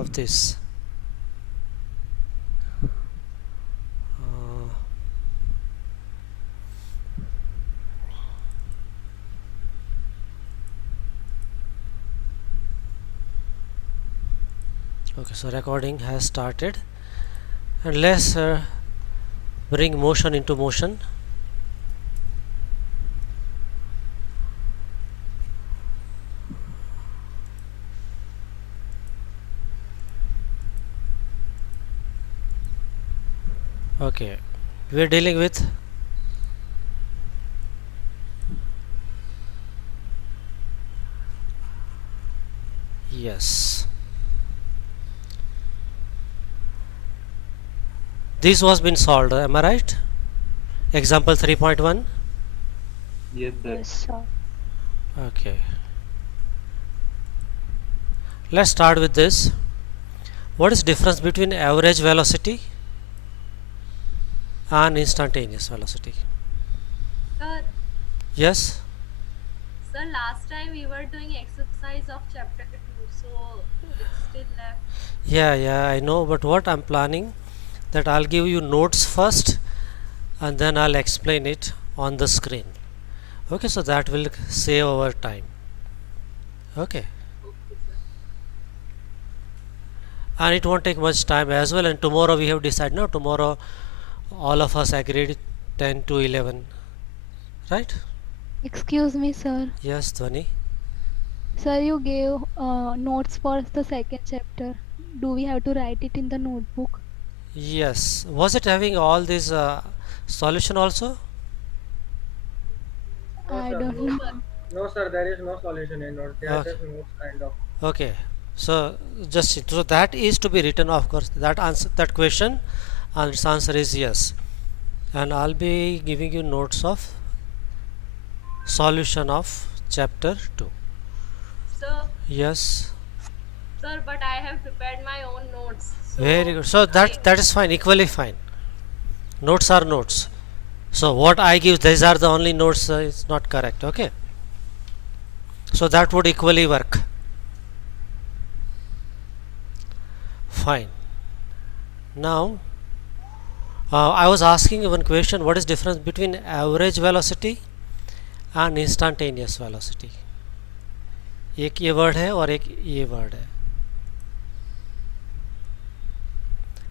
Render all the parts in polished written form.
of this. Uh, okay, so recording has started, and let's bring motion into motion. Okay, we're dealing with yes. This was been solved, am I right? Example 3.1. Yes, sir. Yes, sir. Okay, let's start with this. What is difference between average velocity and instantaneous velocity? Sir, Yes. sir, last time we were doing exercise of chapter 2, so it's still left. Yeah, I know, but what I'm planning that I'll give you notes first and then I'll explain it on the screen. Okay, so that will save our time. Okay, Okay, sir. and it won't take much time as well. And tomorrow we have decided, no, tomorrow all of us agreed 10 to 11, right? Excuse me, sir. Yes, Dhwani. Sir, you gave notes for the second chapter. Do we have to write it in the notebook? Yes, was it having all this solution also? No, I sir. don't No, No, sir. know. no, sir. There is no solution in notes. They are Okay, just notes, kind of. okay. So just so that is to be written, of course. That answer that question, and its answer is yes. And I'll be giving you notes of solution of chapter 2. Sir, Yes, sir, but I have prepared my own notes. very So good. So I that is fine, equally fine. Notes are notes. So what I give, these are the only notes. It's not correct. Okay. So that would equally work. Fine. Now I was asking you one question. What is difference between average velocity and instantaneous velocity? एक ये word है और एक ये word है.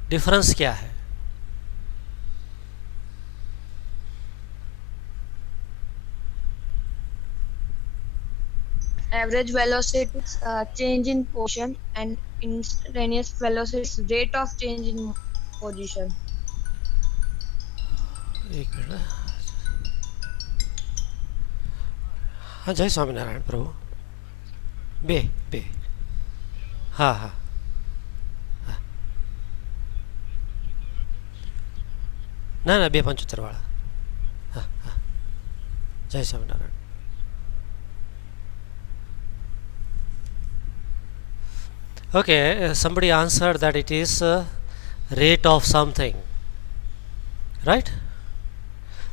Difference क्या है? Average velocity is change in position and instantaneous velocity is rate of change in position. एक मिनट. हाँ, जय स्वामीनारायण प्रभु. बे बे. हाँ हाँ. ના ના 275 વાળા. હા હા. જય Swaminarayan. Okay, somebody answered that it is rate of something, right?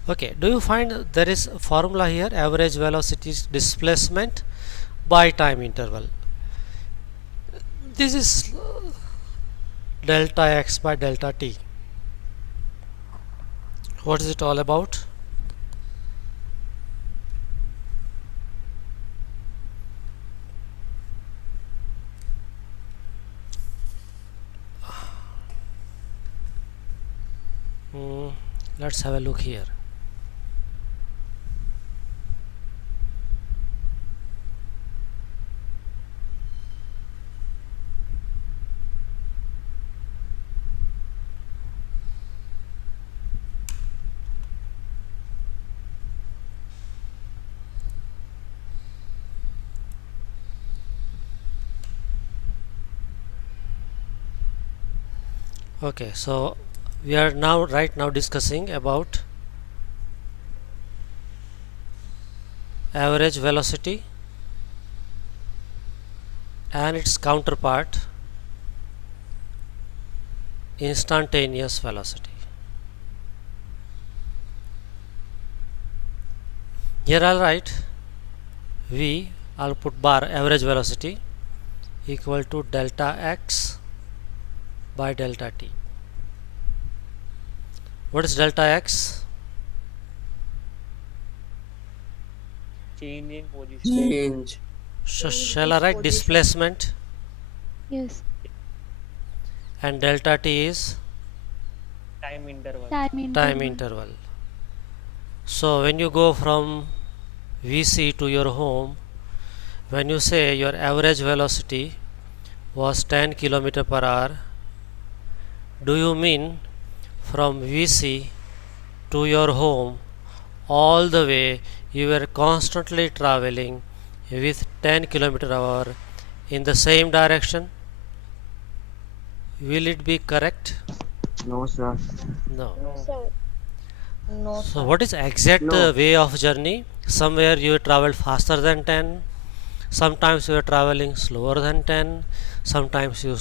Okay, do you find there is a formula here? Average velocity is displacement by time interval. This is delta x by delta t. What is it all about? Let's have a look here. Okay, so we are now right now discussing about average velocity and its counterpart, instantaneous velocity. Here I'll write v, I'll put bar average velocity equal to delta x by delta t. What is delta x? Change in position. Change. Shall I write Position. displacement? Yes. And delta t is Time interval. time interval. So when you go from VC to your home, when you say your average velocity was 10 km per hour, do you mean from VC to your home all the way you were constantly traveling with 10 km hour in the same direction? Will it be correct? No, sir. No. No, So sir. what is exact No. way of journey? Somewhere you traveled faster than 10, sometimes you are traveling slower than 10, sometimes you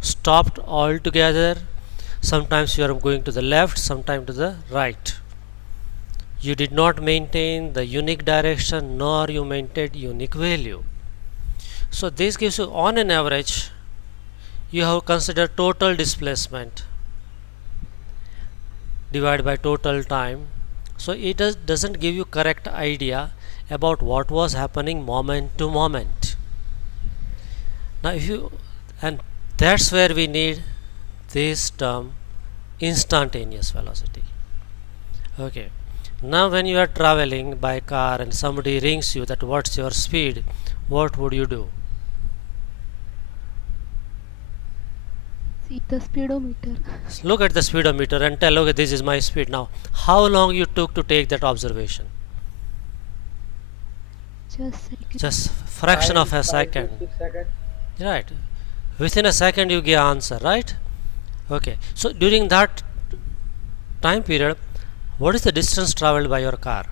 stopped altogether, sometimes you are going to the left, sometimes to the right. You did not maintain the unique direction nor you maintained unique value. So this gives you on an average you have considered total displacement divided by total time. So it doesn't give you correct idea about what was happening moment to moment. Now if you, and that's where we need this term instantaneous velocity. Okay, now when you are traveling by car and somebody rings you that what's your speed, what would you do? See the speedometer. Look at the speedometer and tell, okay, this is my speed. Now how long you took to take that observation? Just second. Just fraction of a 5 to second. 6 seconds. Right, within a second you give answer, right? Okay, so during that time period, what is the distance traveled by your car?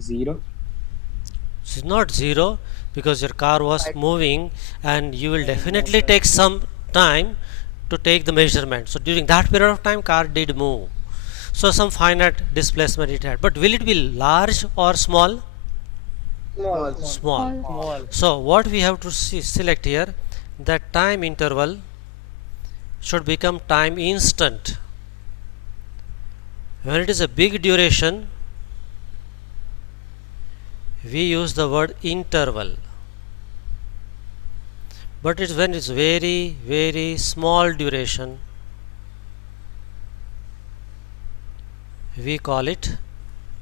0. It's not 0 because your car was moving and you will definitely take some time to take the measurement. So during that period of time car did move, so some finite displacement it had, but will it be large or small? Small. Small. Small. So what we have to select here, that time interval should become time instant. When it is a big duration, we use the word interval, but it's when it's very very small duration, we call it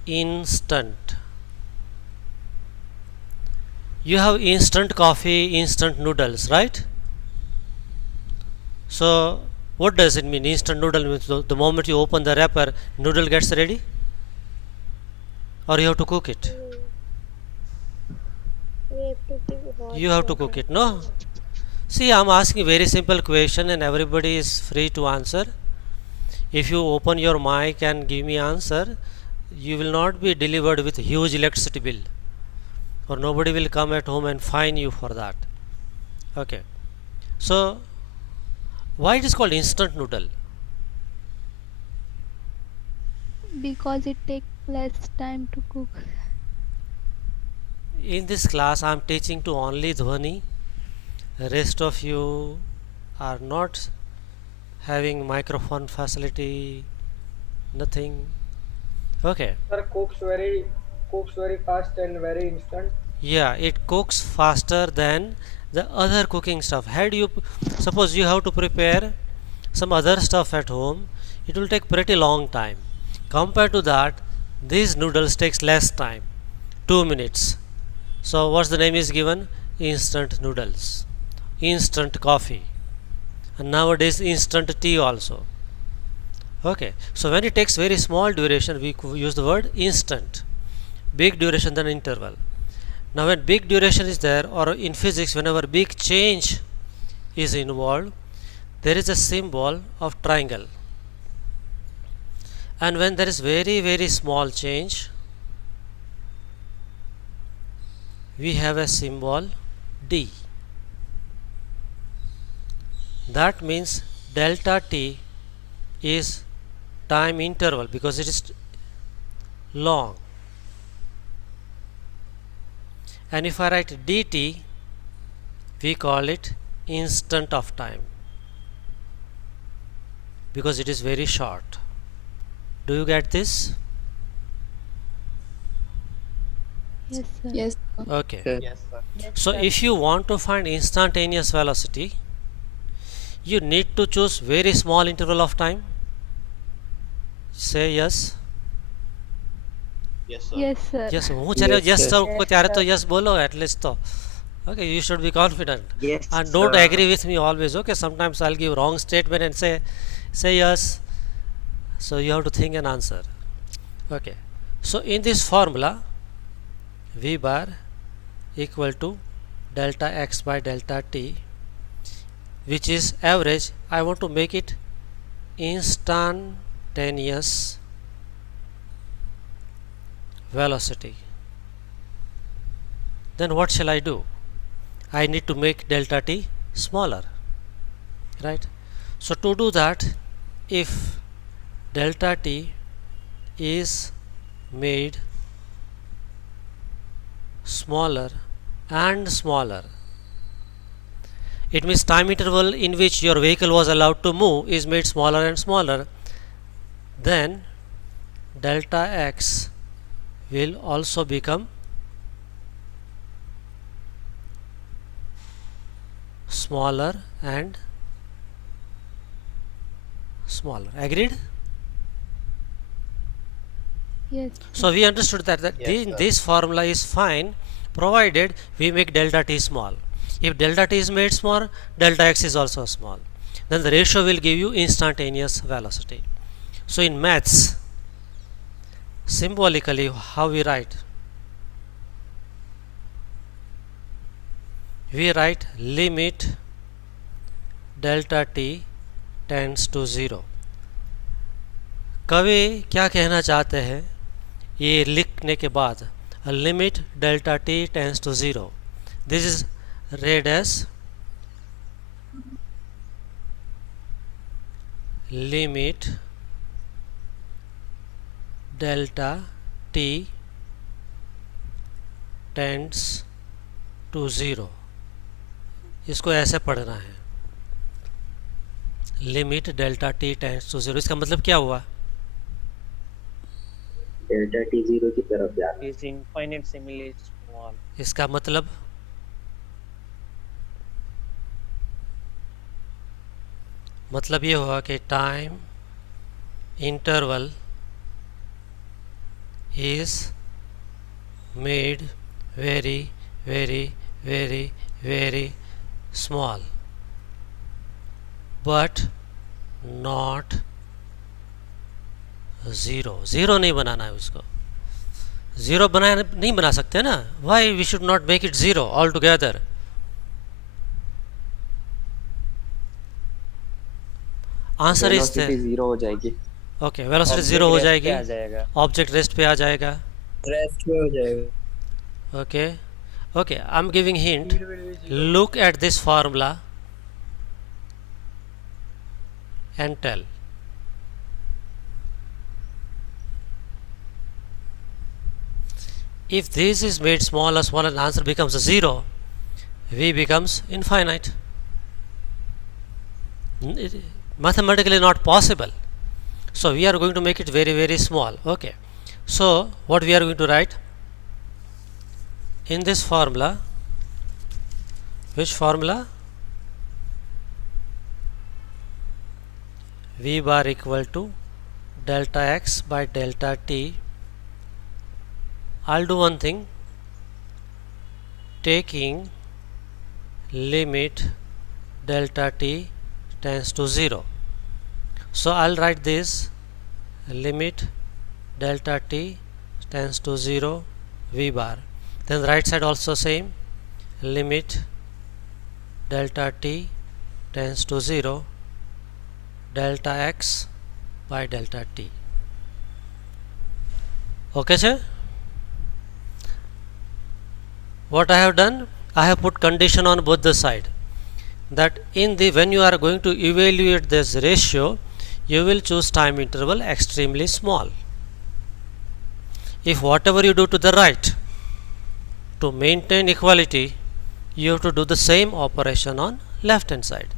instant. You have instant coffee, instant noodles, right? So what does it mean? Instant noodle means the moment you open the wrapper, noodle gets ready, or you have to cook it? You have to cook it, no? See, I'm asking very simple question and everybody is free to answer. If you open your mic and give me answer, you will not be delivered with huge electricity bill, or nobody will come at home and fine you for that. Okay, so why it is called instant noodle? Because it takes less time to cook. In this class I am teaching to only Dhwani. Rest of you are not having microphone facility, nothing. Okay, Sir, cooks very fast and very instant. yeah, it cooks faster than the other cooking stuff. Had you, suppose you have to prepare some other stuff at home, it will take pretty long time. Compared to that, these noodles takes less time, 2 minutes. So what's the name is given? Instant noodles, instant coffee, and nowadays instant tea also. Okay, so when it takes very small duration, we use the word instant. Big duration, then interval. Now when big duration is there, or in physics whenever big change is involved, there is a symbol of triangle, and when there is very very small change, we have a symbol D. That means delta t is time interval because it is long, and if I write dt, we call it instant of time because it is very short. Do you get this? Yes, sir. Yes. Okay. Yes, sir. So if you want to find instantaneous velocity, you need to choose very small interval of time. Say yes. Yes, sir. Yes, sir. Yes, હું જ્યારે Yes, yes sir. તો ત્યારે તો yes બોલો at least તો. Okay, you should be confident. Yes, And don't sir. agree with me always. Okay, sometimes I'll give wrong statement and say yes. So you have to think an answer. Okay. So in this formula, v bar equal to delta x by delta t, which is average. I want to make it instantaneous velocity. Then what shall I do? I need to make delta t smaller, right? So to do that, if delta t is made smaller and smaller, it means time interval in which your vehicle was allowed to move is made smaller and smaller, then delta x will also become smaller and smaller. Agreed? Yes. So we understood that, Yes, sir. this formula is fine provided we make delta t small. If delta t is made small, delta x is also small. Then the ratio will give you instantaneous velocity. So in maths, symbolically how we write? We write limit delta t tends to 0. कवि क्या कहना चाहते हैं ये लिखने के बाद? Limit delta t tends to 0. This is read as limit delta t tends to 0. इसको ऐसे पढ़ना है, limit delta t tends to 0. इसका मतलब क्या हुआ? डेल्टा टी 0 की तरफ जाना. Is infinitely small. इसका मतलब ये हुआ कि time interval is made very very very very small but not 0. 0 नहीं बनाना है उसको. 0 नहीं बना सकते ना. Why we should not make it 0 altogether? Answer is velocity 0 हो जाएगी. ओके, वेलोसिटी Object 0 हो rest पे जाएगी, आ जाएगा. ऑब्जेक्ट रेस्ट पे आ जाएगा. रेस्ट में हो जाएगा. Okay okay, I am giving hint. Speed will be 0. Look at this formula and tell. If this is made smaller, smaller, and answer becomes a 0, v becomes infinite. Mathematically not possible. So we are going to make it very very small. Okay. So what we are going to write in this formula? Which formula? V bar equal to delta x by delta t. I'll do one thing. Taking limit delta t tends to 0. So I'll write this limit delta t tends to 0 v bar. Then the right side also same, limit delta t tends to 0 delta x by delta t. Okay sir? What I have done, I have put condition on both the side, that in the when you are going to evaluate this ratio, you will choose time interval extremely small. If whatever you do to the right to maintain equality, you have to do the same operation on left hand side.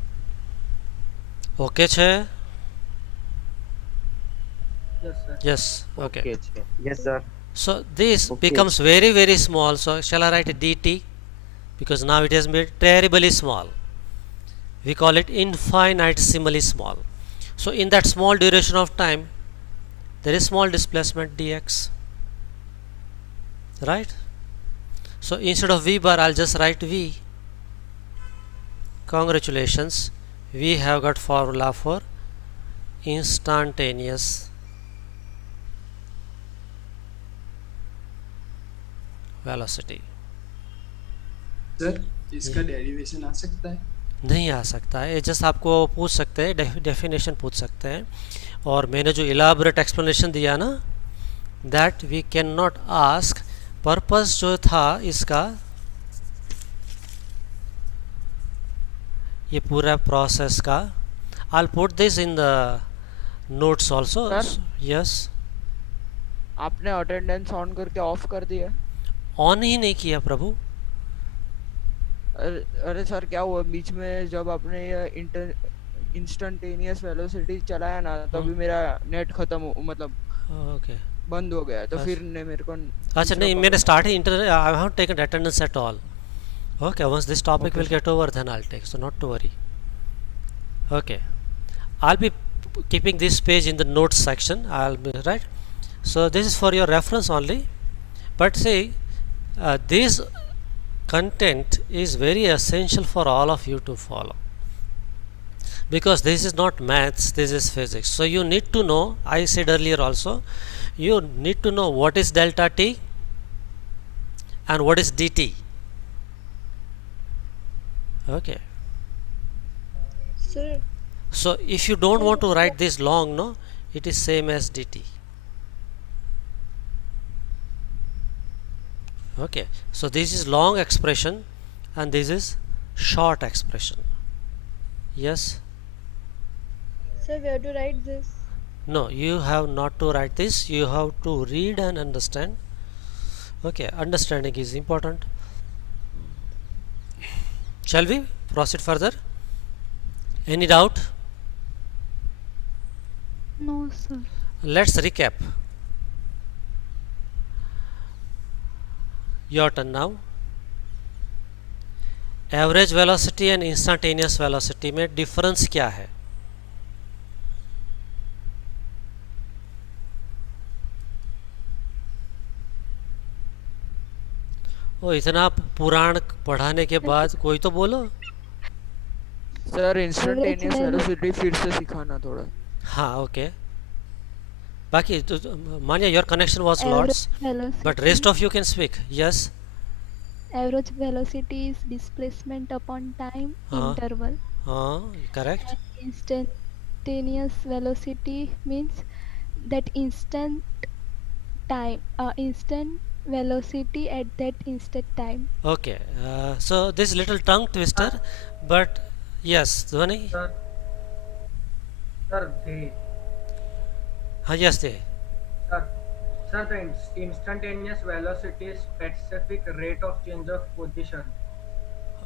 Okay છે? Yes, sir. Yes. Okay. Yes, sir. So this Okay. becomes very very small. So shall I write dt? Because now it has made terribly small. We call it infinitesimally small. So in that small duration of time, there is small displacement dx, right? So instead of v bar, I'll just write v. Congratulations, we have got formula for instantaneous velocity. Sir इसका derivation आ सकता है? नहीं आ सकता है, ये just आपको पूछ सकते हैं, डेफिनेशन पूछ सकते हैं, और मैंने जो इलाबोरेट एक्सप्लेनेशन दिया ना, that we can not ask. Purpose जो था इसका, ये पूरा प्रोसेस का, I will put this in the notes also. Yes, आपने अटेंडेंस ऑन करके ऑफ कर दिया? ऑन ही नहीं किया प्रभु. अरे सर क्या हुआ बीच में, जब आपने ये इंस्टेंटेनियस वेलोसिटी चलाया ना, तभी मेरा नेट खत्म मतलब ओके बंद हो गया, तो अच्छा. फिर ने मेरे को अच्छा नहीं, मैंने start he inter, I have taken attendance at all. Okay, once this topic will get over, then I'll take, so not to worry. Okay, I'll be keeping this page in the notes section. I'll be right. So this is for your reference only, but see, this content is very essential for all of you to follow, because this is not maths, this is physics. So you need to know, I said earlier also, you need to know what is delta t and what is dt. Okay, Sir, so if you don't want to write this long, no, it is same as dt. Okay, so this is long expression and this is short expression. Yes, sir, where to write this? no, you have not to write this, you have to read and understand. Okay, understanding is important. Shall we proceed further? Any doubt? No, sir. Let's recap. Your turn now. Average velocity and instantaneous velocity में difference क्या है? ओ इतना पुराण पढ़ाने के बाद कोई तो बोलो. सर इंस्टेंटेनियस Average वेलोसिटी फिर से सिखाना थोड़ा. हाँ ओके. बाकी तो मानिए your connection was lots, but rest of you can speak. Yes, Average velocity is displacement upon time interval. हाँ correct. And instantaneous velocity means that instant time, instant velocity at that instant time. Okay, so this little tongue twister, but yes, Dhwani. Sir, the हाँ yes they. sir, the instantaneous velocity is specific rate of change of position,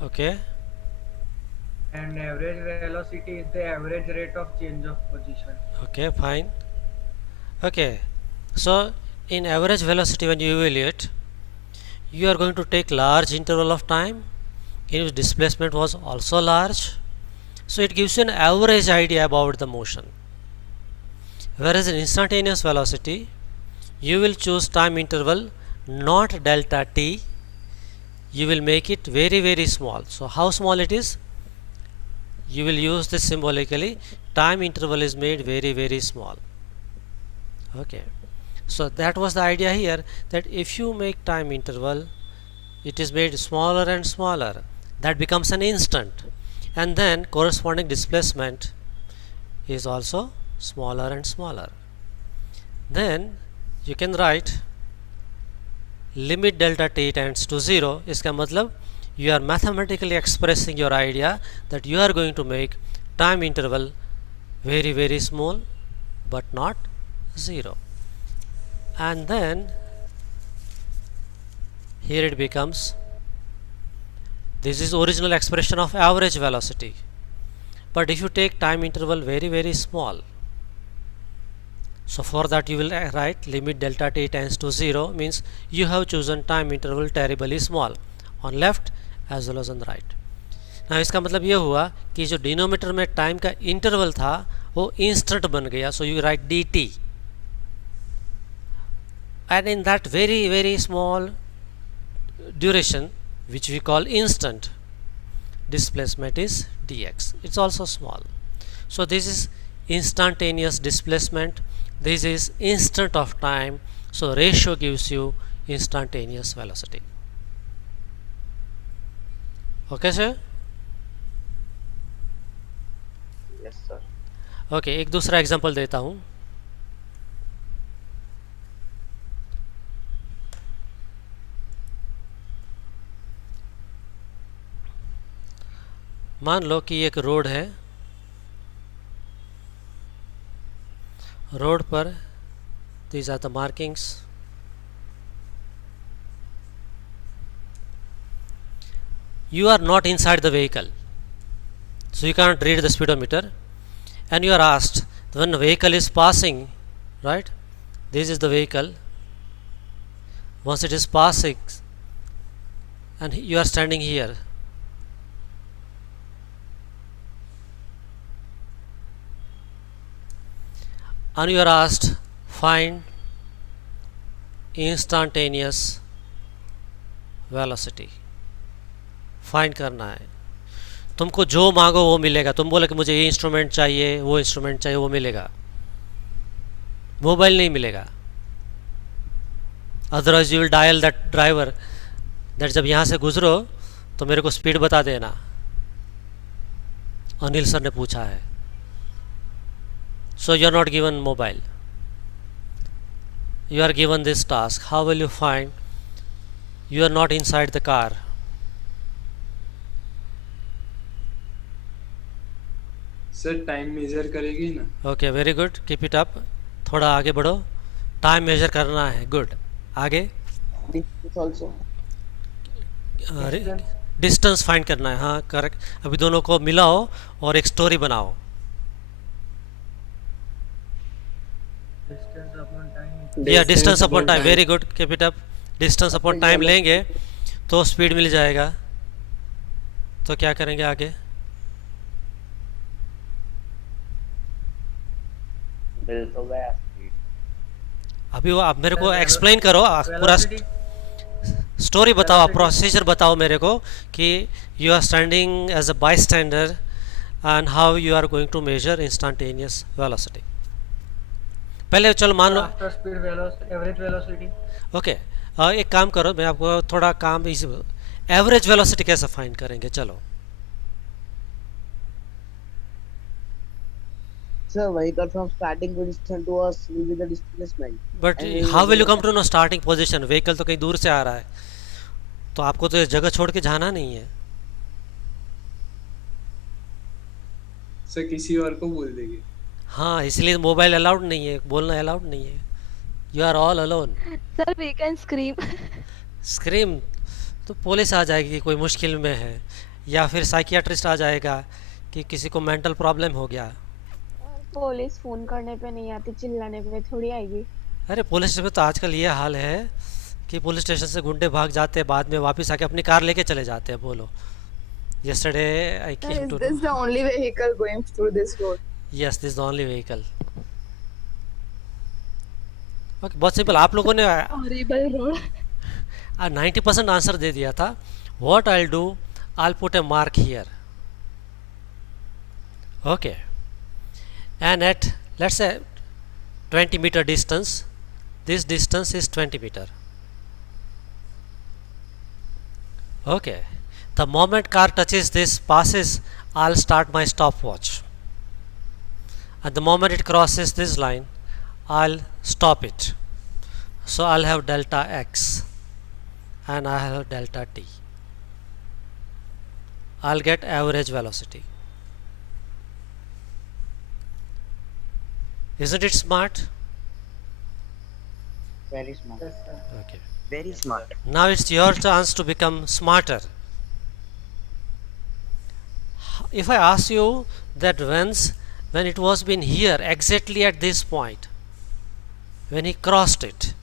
Okay, and average velocity is the average rate of change of position. okay, fine. Okay, so in average velocity when you evaluate, you are going to take large interval of time in which displacement was also large, so it gives you an average idea about the motion. Whereas in instantaneous velocity, you will choose time interval not delta t, you will make it very very small. So how small it is, you will use this symbolically. Time interval is made very very small. Okay, so that was the idea here, that if you make time interval, it is made smaller and smaller, that becomes an instant, and then corresponding displacement is also smaller and smaller. Then you can write limit delta t tends to 0. इसका मतलब you are mathematically expressing your idea that you are going to make time interval very very small but not 0. And then here it becomes This is original expression of average velocity. But if you take time interval very small, so for that you will write limit delta t tends to 0, means you have chosen time interval terribly small on left as well as on the right. Now इसका मतलब ये हुआ कि जो denominator में time का interval था वो इंस्टेंट बन गया. So you write dt, and in that very small duration which we call instant, displacement is dx. It's also small. So this is instantaneous displacement, this is instant of time, so ratio gives you instantaneous velocity. Okay sir? Yes sir. Okay एक दूसरा example देता हूँ. मान लो कि एक road है, road पर these are the markings. You are not inside the vehicle, so you can't read the speedometer, and you are asked when the vehicle is passing, right? This is the vehicle. Once it is passing and you are standing here, and you are asked find instantaneous velocity. Find करना है. तुमको जो मांगो वो मिलेगा. तुम बोले कि मुझे ये इंस्ट्रूमेंट चाहिए, वो इंस्ट्रूमेंट चाहिए, वो मिलेगा. मोबाइल नहीं मिलेगा. Otherwise you will dial that driver that जब यहाँ से गुजरो तो मेरे को स्पीड बता देना. अनिल सर ने पूछा है. So you are not given mobile, you are given this task. How will you find? You are not inside the car. Sir time measure करेगी ना. Okay, very good. Keep it up. थोड़ा आगे बढ़ो. Time major करना है. Good. आगे also distance find करना है. हाँ करेक्ट. अभी दोनों को मिलाओ और एक स्टोरी बनाओ. Distance upon time. या distance upon time. Very good. Keep it up. Distance upon time लेंगे तो स्पीड मिल जाएगा. तो क्या करेंगे आगे? बिल तो गया. अभी वो आप मेरे को एक्सप्लेन करो. पूरा Velocity. स्टोरी बताओ. आप प्रोसीजर बताओ मेरे को कि you are standing as a bystander and how you are going to measure instantaneous velocity. पहले चलो मान लो. After speed velocity, average velocity. Okay एक काम करो, मैं आपको थोड़ा काम इस एवरेज वेलोसिटी कैसे फाइंड करेंगे. चलो Sir, vehicle from starting position to us will be the displacement. But how will you come to know starting position? Vehicle तो कहीं दूर से आ रहा है, तो आपको तो ये जगह छोड़ के जाना नहीं है. सर किसी और को बोल देंगे. हाँ इसलिए मोबाइल अलाउड नहीं है, बोलना अलाउड नहीं है. You are all alone. Sir, we can scream. Scream तो पुलिस आ जाएगी कोई मुश्किल में है, या फिर साइकियाट्रिस्ट आ जाएगा कि किसी को मेंटल प्रॉब्लम हो गया. पुलिस फोन करने पे नहीं आती, चिल्लाने पे थोड़ी आएगी. अरे पुलिस स्टेशन में तो आजकल ये हाल है कि पुलिस स्टेशन से गुंडे भाग जाते हैं, बाद में वापस आके अपनी कार लेके चले जाते हैं. बोलो yesterday I came to Is this the only vehicle going through this road? yes, this is the only vehicle. Okay बहुत सिंपल. आप लोगों ने Horrible road. 90% आंसर दे दिया था. What I do, I put A mark here. Okay and at let's say 20 meter distance, this distance is 20 meter. Okay, the moment car touches this, passes, I'll start my stopwatch. At the moment it crosses this line, I'll stop it. So I'll have delta x and I have delta t. I'll get average velocity. Isn't it smart? Very smart. Yes, sir. Okay. Very smart. Now it's your chance to become smarter. if I ask you that when it was been here exactly at this point, when he crossed it,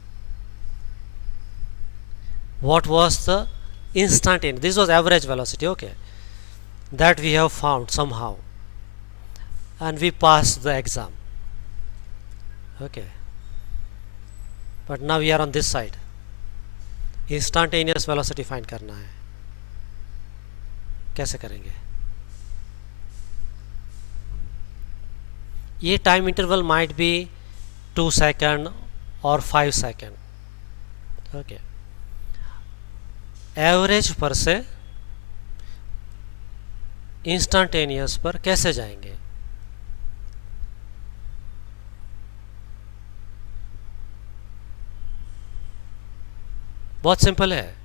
what was the instantaneous? This was average velocity, okay, that we have found somehow, and we passed the exam, okay. But now we are on this side, instantaneous velocity find करना है, कैसे करेंगे? ये time interval might be 2 second और 5 second, okay. Average पर से instantaneous पर कैसे जाएंगे? बहुत सिंपल है,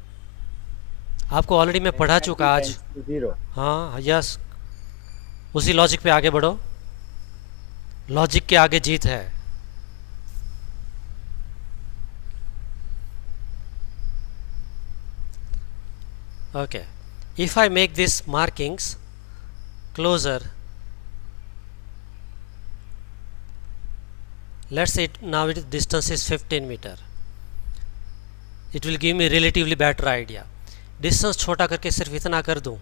आपको ऑलरेडी मैं पढ़ा चुका आज. हाँ यस, उसी लॉजिक पे आगे बढ़ो, लॉजिक के आगे जीत है. Okay, if I make these markings closer, let's say now it distance is 15 meter, it will give me relatively better idea. Distance छोटा करके सिर्फ इतना कर दूं,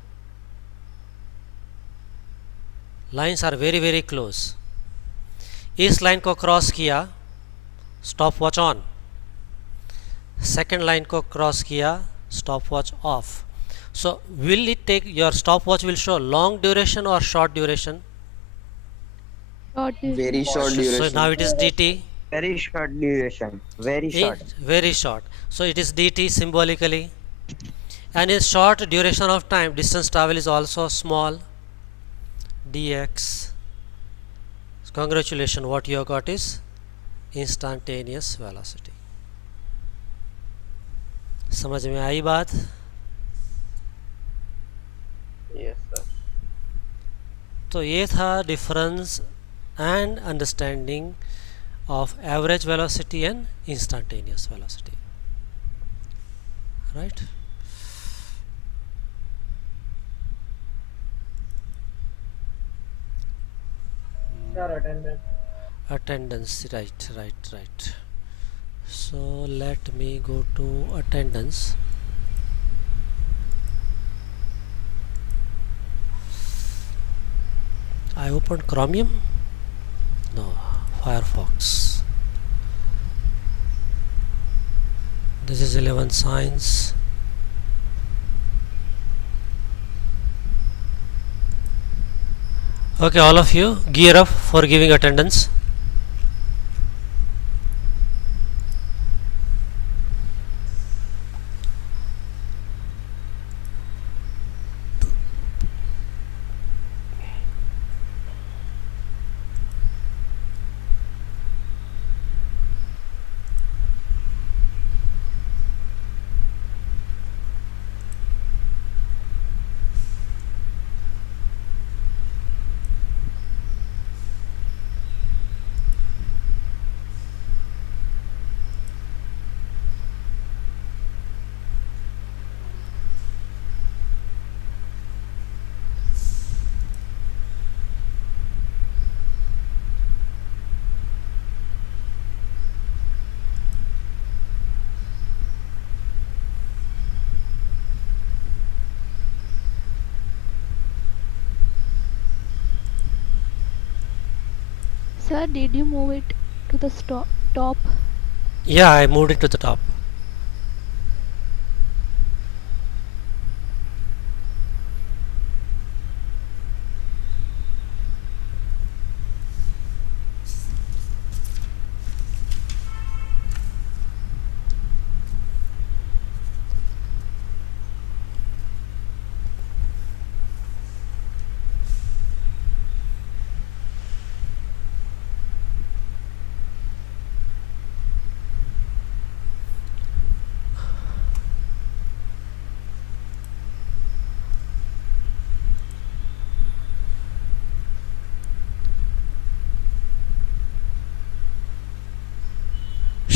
lines are very very close. इस लाइन को क्रॉस किया, stop watch on. Second line को क्रॉस किया, stop watch off. So will it take, your stopwatch will show long duration or short duration? Short duration. Very short duration. So now it is dt. Very short duration. Very short. Very short. So it is dt symbolically. And in short duration of time, distance travel is also small, dx. So congratulations, what you have got is instantaneous velocity. समझ में आई बात? Yes, sir. तो ये था difference and understanding of average velocity and instantaneous velocity, right? Sir, attendance. Attendance, right. So let me go to attendance. I opened Chromium? No, Firefox. This is 11 Science. Okay, all of you gear up for giving attendance. Sir, did you move it to the top? Yeah, I moved it to the top.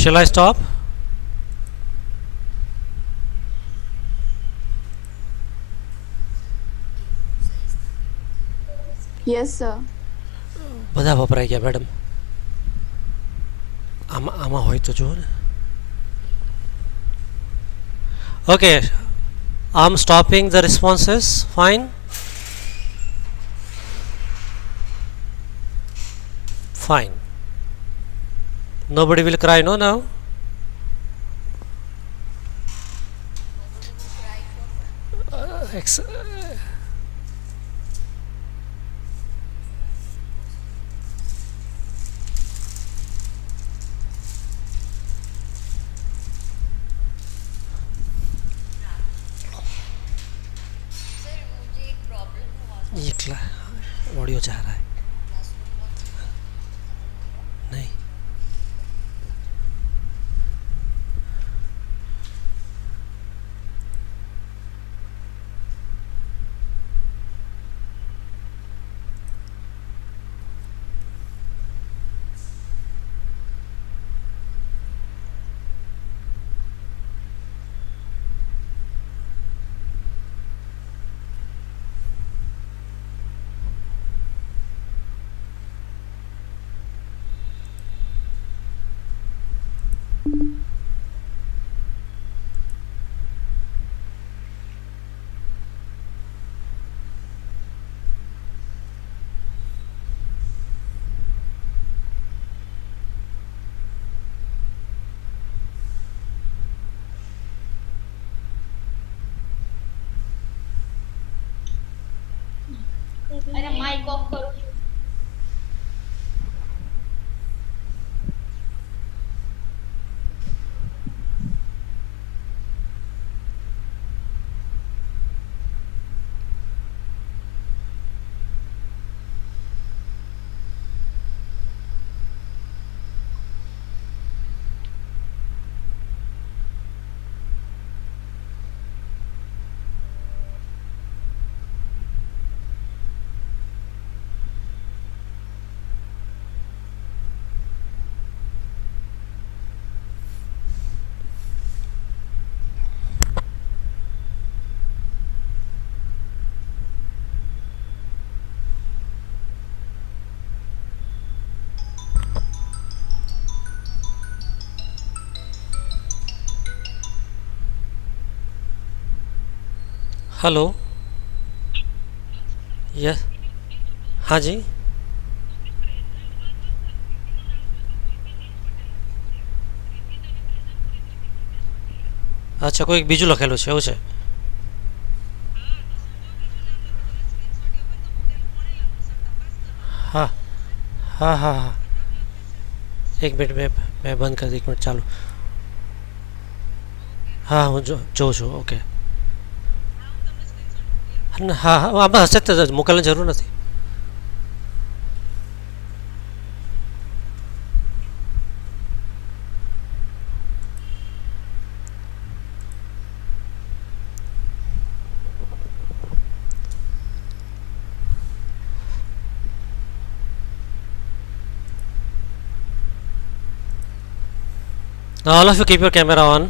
Shall I stop? Yes, sir. બધા વપરાઈ ગયા madam. આમાં હોય તો જુઓ ને. Okay, I'm stopping the responses. Fine. Fine. Nobody will cry, no, now? Ex- ये audio जा रहा है नहीं. अरे माइक ऑफ करो. हेलो. यस. हाँ जी. અચ્છા કોઈક બીજું લખેલું છે એવું છે. હા હા હા હા એક મિનિટ મેં બંધ કરી દઈ. એક મિનિટ ચાલુ. હા હું જોઉં છું. ઓકે. હા હા આમાં હશે જ મોકલવાની જરૂર નથી. Now all of you keep your camera on.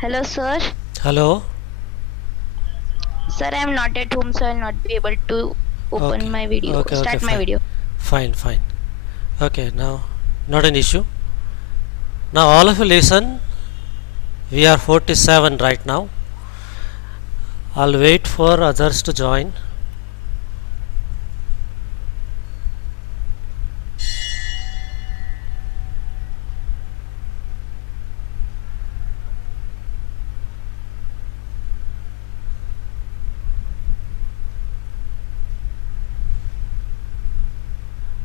Hello, sir. Hello. Sir, I am not at home, so I will not be able to open Okay. my video. Okay. Start Okay. my Fine. video. Fine. Fine. Okay. Now, not an issue. Now all of you listen. We are 47 right now. I'll wait for others to join.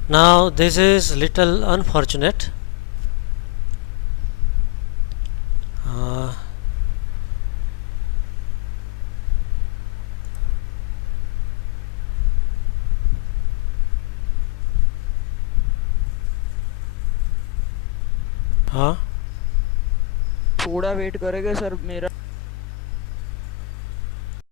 Now this is little unfortunate. हाँ थोड़ा wait करेंगे sir, मेरा